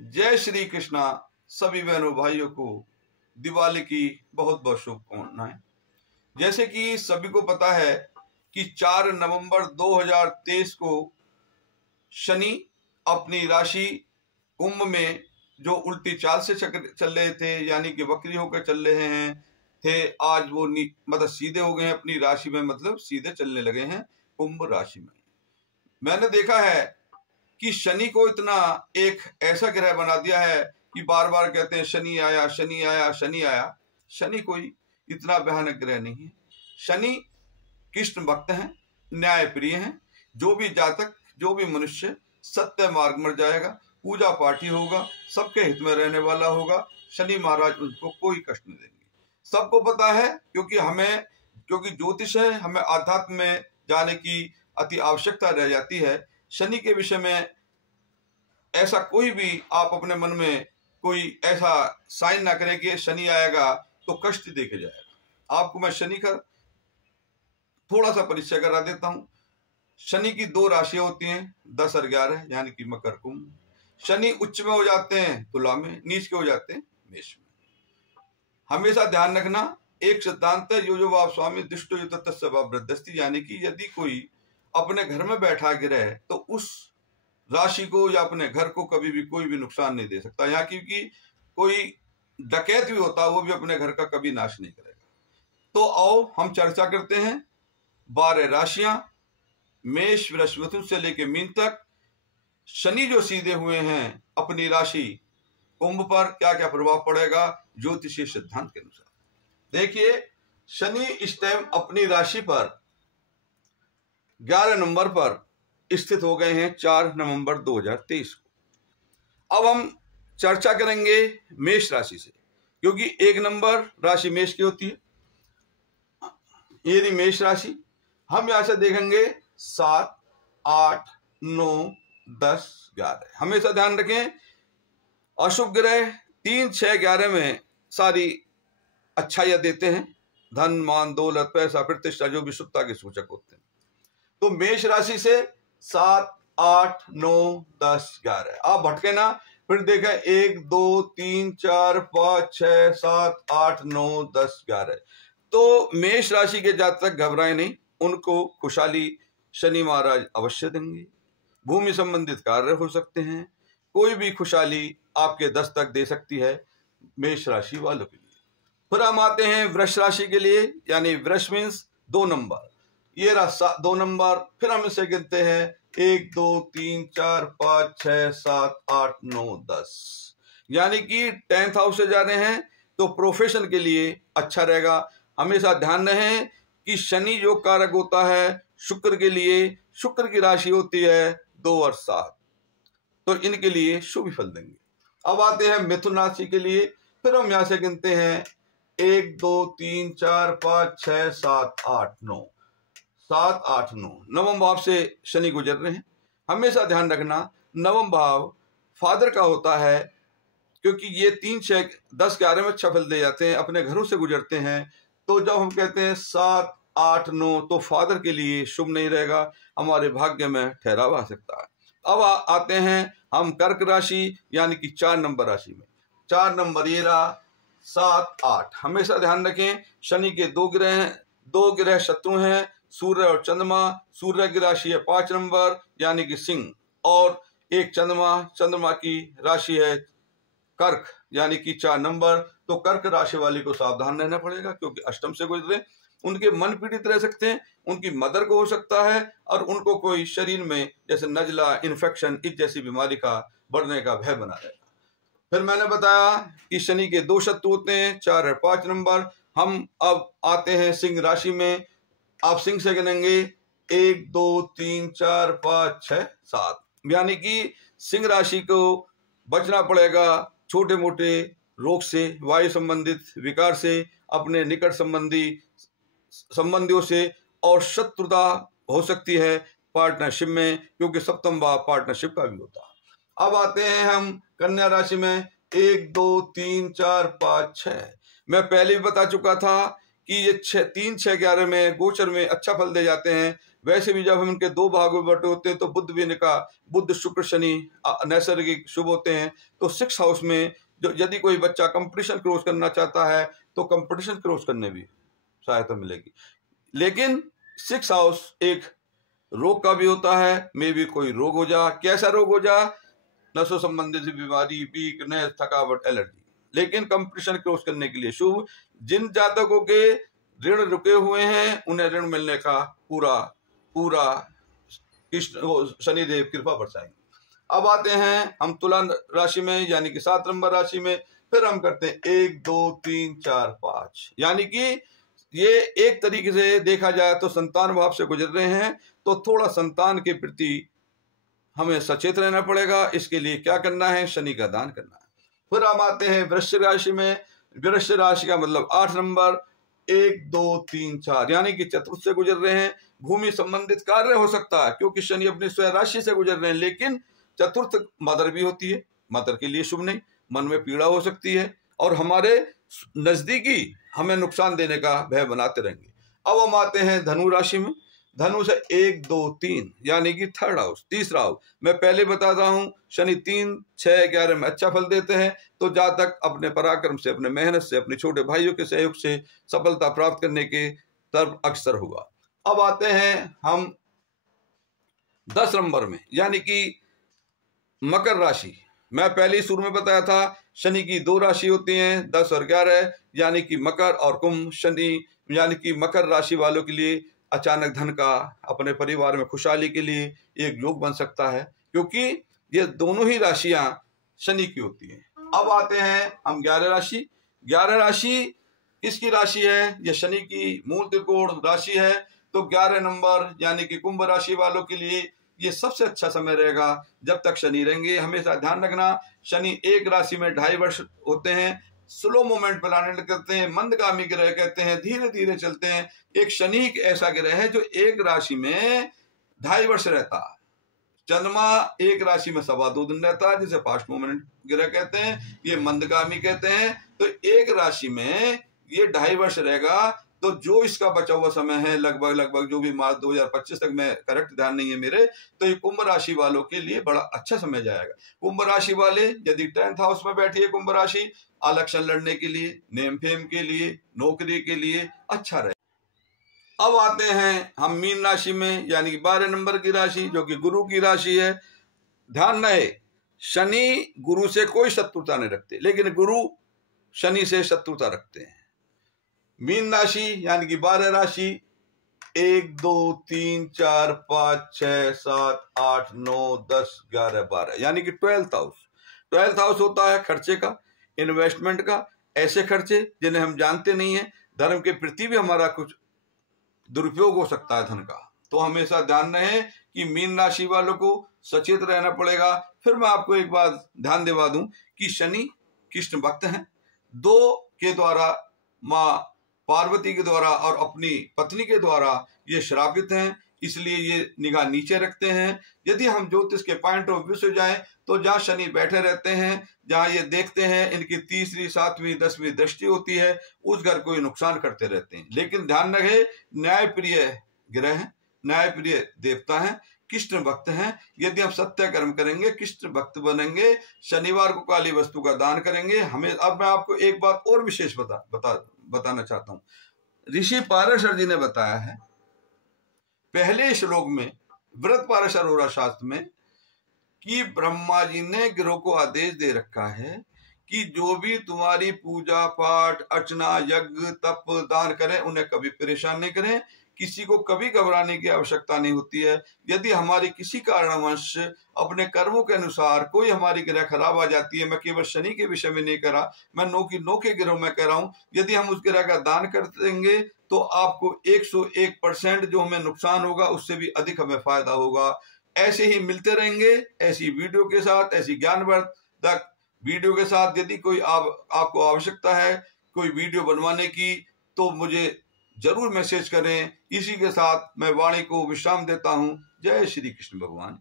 जय श्री कृष्णा। सभी बहनों भाइयों को दिवाली की बहुत बहुत शुभकामनाएं। जैसे कि सभी को पता है कि 4 नवंबर 2023 को शनि अपनी राशि कुंभ में जो उल्टी चाल से चल रहे थे, यानी कि वक्री होकर चल रहे हैं थे, आज वो मतलब सीधे हो गए हैं अपनी राशि में, मतलब सीधे चलने लगे हैं कुंभ राशि में। मैंने देखा है कि शनि को इतना एक ऐसा ग्रह बना दिया है कि बार बार कहते हैं शनि आया शनि आया शनि आया। शनि कोई इतना भयानक ग्रह नहीं है। शनि कृष्ण भक्त हैं, न्याय प्रिय हैं। जो भी जातक, जो भी मनुष्य सत्य मार्ग में जाएगा, पूजा पाठी होगा, सबके हित में रहने वाला होगा, शनि महाराज उसको कोई कष्ट नहीं देंगे। सबको पता है, क्योंकि ज्योतिष है, हमें आध्यात्म में जाने की अति आवश्यकता रह जाती है। शनि के विषय में ऐसा कोई भी आप अपने मन में कोई ऐसा साइन ना करें कि शनि आएगा तो कष्ट देके जाएगा। आपको मैं शनि का थोड़ा सा परिचय करा देता हूं। शनि की 2 राशियां होती हैं, 10 और 11, यानी कि मकर कुंभ। शनि उच्च में हो जाते हैं तुला में, नीच के हो जाते हैं मेष में। हमेशा ध्यान रखना, एक सिद्धांत है, यो वाव स्वामी दुष्टो यो तस्य वाव वृद्धस्ति, यानी कि यदि कोई अपने घर में बैठा गिरे तो उस राशि को या अपने घर को कभी भी कोई भी नुकसान नहीं दे सकता। यहाँ क्योंकि कोई डकैत भी होता है, वो भी अपने घर का कभी नाश नहीं करेगा। तो आओ हम चर्चा करते हैं 12 राशियां, मेष वृषभ से लेकर मीन तक। शनि जो सीधे हुए हैं अपनी राशि कुंभ पर, क्या क्या प्रभाव पड़ेगा ज्योतिषीय सिद्धांत के अनुसार। देखिए, शनि इस टाइम अपनी राशि पर 11 नंबर पर स्थित हो गए हैं 4 नवंबर 2023 को। अब हम चर्चा करेंगे मेष राशि से, क्योंकि 1 नंबर राशि मेष की होती है। ये रही मेष राशि। हम यहां से देखेंगे 7, 8, 9, 10, 11। हमेशा ध्यान रखें, अशुभ ग्रह 3, 6, 11 में सारी अच्छाइयां देते हैं। धन, मान, दौलत, पैसा, प्रतिष्ठा, जो भी शुभता के सूचक होते हैं। तो मेष राशि से 7, 8, 9, 10, 11। आप भटके ना, फिर देखा 1, 2, 3, 4, 5, 6, 7, 8, 9, 10, 11। तो मेष राशि के जातक घबराए नहीं, उनको खुशहाली शनि महाराज अवश्य देंगे। भूमि संबंधित कार्य हो सकते हैं, कोई भी खुशहाली आपके दस्तक दे सकती है मेष राशि वालों के लिए। फिर हम आते हैं वृष राशि के लिए, यानी वृष मीन्स 2 नंबर। ये रहा 2 नंबर। फिर हम इसे गिनते हैं 1, 2, 3, 4, 5, 6, 7, 8, 9, 10, यानी कि 10th हाउस से जा रहे हैं, तो प्रोफेशन के लिए अच्छा रहेगा। हमेशा ध्यान रहे कि शनि जो कारक होता है शुक्र के लिए, शुक्र की राशि होती है 2 और 7, तो इनके लिए शुभ फल देंगे। अब आते हैं मिथुन राशि के लिए। फिर हम यहां से गिनते हैं 1, 2, 3, 4, 5, 6, 7, 8, 9, 7, 8, 9। नवम भाव से शनि गुजर रहे हैं। हमेशा ध्यान रखना, नवम भाव फादर का होता है, क्योंकि ये 3, 6, 10, 11 में अच्छा फल दे जाते हैं, अपने घरों से गुजरते हैं। तो जब हम कहते हैं 7, 8, 9, तो फादर के लिए शुभ नहीं रहेगा, हमारे भाग्य में ठहराव आ सकता है। अब आते हैं हम कर्क राशि, यानी कि 4 नंबर राशि में। 4 नंबर ये रहा, 7, 8। हमेशा ध्यान रखें, शनि के 2 ग्रह शत्रु हैं, सूर्य और चंद्रमा। सूर्य की राशि है 5 नंबर, यानी कि सिंह, और एक चंद्रमा की राशि है कर्क, यानी कि 4 नंबर। तो कर्क राशि वाले को सावधान रहना पड़ेगा, क्योंकि अष्टम से गुजरे, उनके मन पीड़ित रह सकते हैं, उनकी मदर को हो सकता है, और उनको कोई शरीर में जैसे नजला, इन्फेक्शन, इस जैसी बीमारी का बढ़ने का भय बना रहेगा। फिर मैंने बताया कि शनि के 2 शत्रु होते हैं, 4 और 5 नंबर। हम अब आते हैं सिंह राशि में। आप सिंह से गिनेंगे 1, 2, 3, 4, 5, 6, 7, यानी कि सिंह राशि को बचना पड़ेगा छोटे मोटे रोग से, वायु संबंधित विकार से, अपने निकट संबंधियों से, और शत्रुता हो सकती है पार्टनरशिप में, क्योंकि सप्तम भाव पार्टनरशिप का भी होता है। अब आते हैं हम कन्या राशि में। 1, 2, 3, 4, 5, 6। मैं पहले भी बता चुका था कि ये 3, 6, 11 में गोचर में अच्छा फल दे जाते हैं, वैसे भी जब हम इनके 2 भागों में बटे होते हैं तो बुध भी इनका, बुध शुक्र शनि नैसर्गिक शुभ होते हैं। तो 6 हाउस में जो यदि कोई बच्चा कंपटीशन क्रॉस करना चाहता है तो कंपटीशन क्रॉस करने भी सहायता मिलेगी। लेकिन 6 हाउस एक रोग का भी होता है, मे भी कोई रोग हो जा, कैसा रोग हो जा, नसों संबंधित बीमारी, वीकनेस, थकावट, एलर्जी। लेकिन कंपटीशन क्रॉस करने के लिए शुभ। जिन जातकों के ऋण रुके हुए हैं उन्हें ऋण मिलने का पूरा शनिदेव कृपा बरसाएंगे। अब आते हैं हम तुला राशि में, यानी कि 7 नंबर राशि में। फिर हम करते हैं 1, 2, 3, 4, 5, यानी कि ये एक तरीके से देखा जाए तो संतान भाव से गुजर रहे हैं, तो थोड़ा संतान के प्रति हमें सचेत रहना पड़ेगा। इसके लिए क्या करना है, शनि का दान करना है। फिर हम आते हैं वृश्चिक राशि में। वृश्चिक राशि का मतलब 8 नंबर, 1, 2, 3, 4, यानी कि चतुर्थ से गुजर रहे हैं। भूमि संबंधित कार्य हो सकता है क्योंकि शनि अपनी स्वयं राशि से गुजर रहे हैं, लेकिन चतुर्थ मदर भी होती है, मदर के लिए शुभ नहीं, मन में पीड़ा हो सकती है और हमारे नजदीकी हमें नुकसान देने का भय बनाते रहेंगे। अब हम आते हैं धनु राशि में। धनु से 1, 2, 3, यानी कि 3rd हाउस, तीसरा हाउस। मैं पहले बताता हूं, शनि 3, 6, 11 में अच्छा फल देते हैं। तो जातक अपने पराक्रम से, अपने मेहनत से, अपने छोटे भाइयों के सहयोग से सफलता प्राप्त करने के तरफ अग्रसर होगा। अब आते हैं हम 10 नंबर में, यानी कि मकर राशि। मैं पहले ही शुरू में बताया था शनि की 2 राशि होती हैं, 10 और 11, यानी कि मकर और कुंभ। शनि यानी कि मकर राशि वालों के लिए अचानक धन का, अपने परिवार में खुशहाली के लिए एक योग बन सकता है, क्योंकि ये दोनों ही राशियां शनि की होती हैं। अब आते हैं हम 11 राशि। 11 राशि किसकी राशि है, ये शनि की मूल त्रिकोण राशि है। तो 11 नंबर यानी कि कुंभ राशि वालों के लिए ये सबसे अच्छा समय रहेगा जब तक शनि रहेंगे। हमेशा ध्यान रखना, शनि एक राशि में 2.5 वर्ष होते हैं, स्लो मूवमेंट प्लानेट करते हैं, मंदगामी ग्रह कहते हैं, धीरे धीरे चलते हैं। एक शनि एक ऐसा ग्रह है जो एक राशि में 2.5 वर्ष रहता है। चंद्रमा एक राशि में 2.25 दिन रहता है, जिसे फास्ट मूवमेंट ग्रह कहते हैं, ये मंदगामी कहते हैं। तो एक राशि में ये 2.5 वर्ष रहेगा। तो जो इसका बचा हुआ समय है, लगभग जो भी मार्च 2025 तक, मैं करेक्ट ध्यान नहीं है मेरे, तो ये कुंभ राशि वालों के लिए बड़ा अच्छा समय जाएगा। कुंभ राशि वाले यदि 10th हाउस में बैठी है कुंभ राशि, इलेक्शन लड़ने के लिए, नेम फेम के लिए, नौकरी के लिए अच्छा रहे। अब आते हैं हम मीन राशि में, यानी कि 12 नंबर की राशि, जो कि गुरु की राशि है। ध्यान रहे, शनि गुरु से कोई शत्रुता नहीं रखते, लेकिन गुरु शनि से शत्रुता रखते हैं। मीन राशि यानी कि 12 राशि, 1, 2, 3, 4, 5, 6, 7, 8, 9, 10, 11, 12, यानी कि 12th हाउस। 12th हाउस होता है खर्चे का, इन्वेस्टमेंट का, ऐसे खर्चे जिन्हें हम जानते नहीं है। धर्म के प्रति भी हमारा कुछ दुरुपयोग हो सकता है धन का। तो हमेशा ध्यान रहे कि मीन राशि वालों को सचेत रहना पड़ेगा। फिर मैं आपको एक बात ध्यान दिवा दूं कि शनि कृष्ण भक्त हैं, 2 के द्वारा, माँ पार्वती के द्वारा और अपनी पत्नी के द्वारा ये श्रापित हैं, इसलिए ये निगाह नीचे रखते हैं। यदि हम ज्योतिष के पॉइंट ऑफ व्यू से जाएं तो जहाँ शनि बैठे रहते हैं, जहाँ ये देखते हैं इनकी 3री, 7वीं, 10वीं दृष्टि होती है, उस घर को ये नुकसान करते रहते हैं। लेकिन ध्यान रहे, न्यायप्रिय ग्रह है, न्यायप्रिय देवता है, कृष्ण भक्त हैं। यदि हम सत्य कर्म करेंगे, कृष्ण भक्त बनेंगे, शनिवार को काली वस्तु का दान करेंगे। हमें अब मैं आपको एक बात और विशेष बताना चाहता हूं। ऋषि पाराशर जी ने बताया है पहले श्लोक में, व्रत पाराशर अरोरा शास्त्र में, कि ब्रह्मा जी ने ग्रह को आदेश दे रखा है कि जो भी तुम्हारी पूजा पाठ, अर्चना, यज्ञ, तप, दान करें, उन्हें कभी परेशान नहीं करें, किसी को कभी घबराने की आवश्यकता नहीं होती है। यदि हमारी किसी कारणवश अपने कर्मों के अनुसार कोई हमारी ग्रह खराब आ जाती है, मैं केवल शनि के विषय में नहीं कह रहा, मैं नौ के ग्रहों में कह रहा हूं, यदि हम उस ग्रह का दान कर देंगे तो आपको 101% जो हमें नुकसान होगा उससे भी अधिक हमें फायदा होगा। ऐसे ही मिलते रहेंगे ऐसी वीडियो के साथ, ऐसी ज्ञानवर्धक वीडियो के साथ। यदि कोई आपको आवश्यकता है कोई वीडियो बनवाने की, तो मुझे जरूर मैसेज करें। इसी के साथ मैं वाणी को विश्राम देता हूं। जय श्री कृष्ण भगवान।